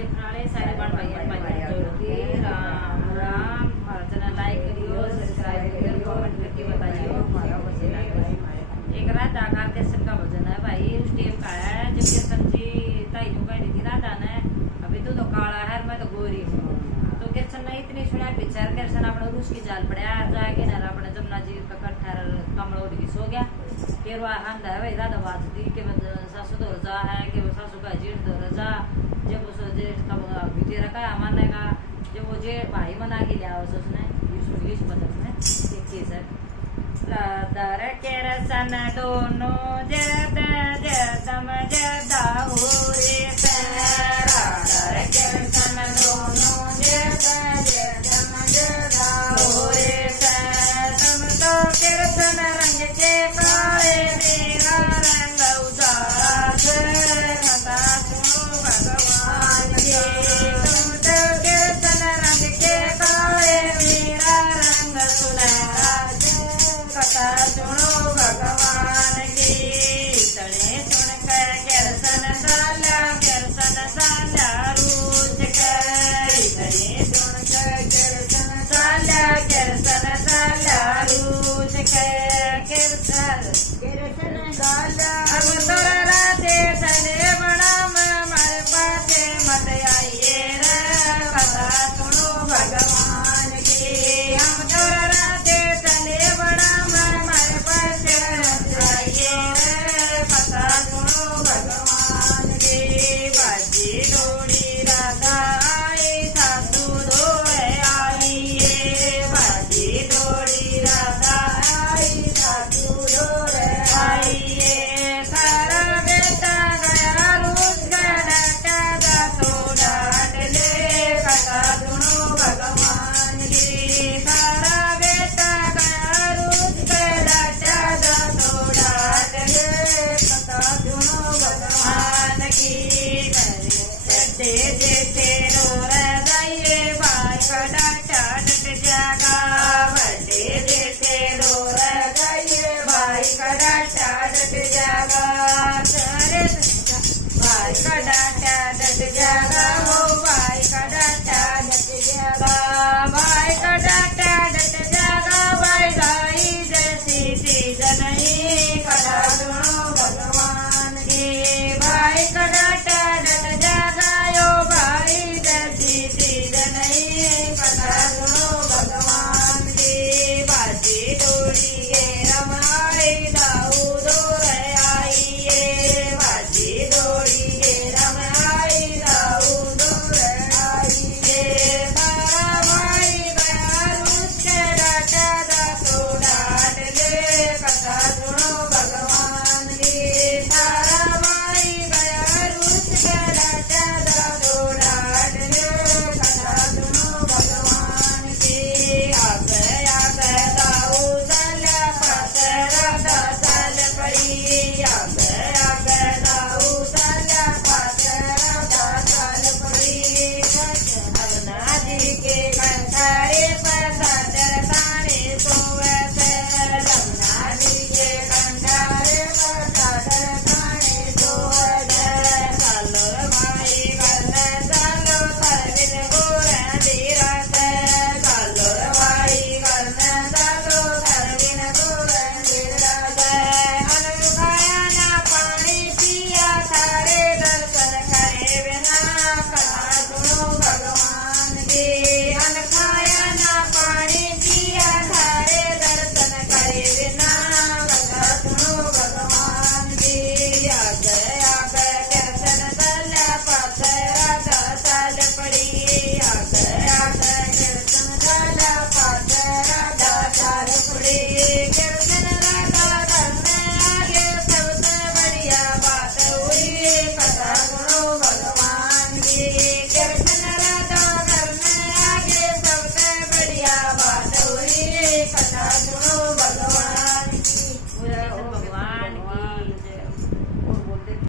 देखने वाले सारे बन भाई राम राम। हमारा चैनल लाइक करियो, सब्सक्राइब करियो, कमेंट करके बताइयो हमारा वसीला एक रात आकार कीर्तन का भजन है भाई। उस टाइम का है जब कीर्तन जी ताई जो कह रही थी राधा ने अभी तो काला है मैं तो गोरी हूँ। तो कीर्तन ने इतनी सुना पिक्चर कीर्तन अपने रूस की जाल पड़ा जाके ना अपने जमुना जी का कट्ठा कमल उड़ सो गया। फिर वह हंद है भाई राधा बाजती के सासू तो रजा है कि वो सासू का जेठ तो रजा जब उस जेठ का बीते रखा है मानेगा जब वो जेठ भाई मना के लिया उसने इंग्लिश बदल में एक चीज है राधा केरसन दोनों जद जदम जदा हो रे राधा केरसन दोनों जद जदम जदा हो रे तुम तो केरसन रंग के काले मेरा रंग उदास कथा सुनो भगवान के। तुम तो केरसन रंग के काले मेरा रंग सुनहरा कथा सुनो भगवान की। तड़े सुनकर केरसन साला रूज कर तड़े सुनकर केरसन साला रूज कर केरसन साला अब तोरा राधे तले बड़ा हमारे पासे मत आइए रे कथा सुनो भगवान की। हम तोरा राधे तले बड़ा हमारे पासे मत आइए रे कथा सुनो भगवान की। बाजी डोरी राधा आई सासू धोए आइए बाजी डोरी राधा आई सासू धोए आइए। सारा बेटा गया रूस डाटा तो डाट ले कथा सुनो भगवान की। सारा बेटा गया रूस डाटा तो डाट ले कथा सुनो भगवान की। दे तेरो हृदय भाई का डाटा डट जागा बड़े दे तेरो हृदय भाई का डाटा डट जागा भाई का डाटा डट जागा।